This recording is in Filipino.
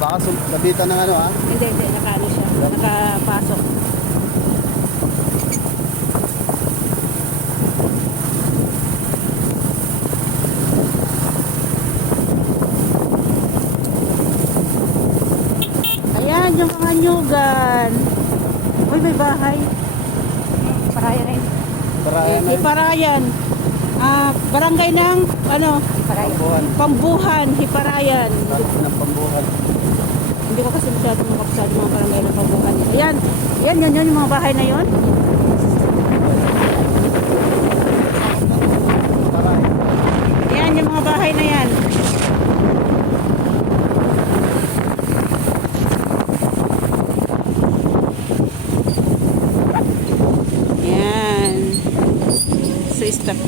Baka sum- ng ano ah. Hindi, hindi. Nakaano siya. Nakapasok. Ayan, yung mga nyugan. Uy, may bahay. Parayan na yun. Para Eh, ano. Hiparayan. Ah, barangay ng, ano, Pambuhan. Pambuhan, Hiparayan. Sarap ng pambuhan. Hindi ko kasi masyado makapasado mga barangay ng Pambuhan. Ayan, yan, yun, yun, yung mga bahay na yun. Ayan, yung mga bahay na yan. Ayan. So, stop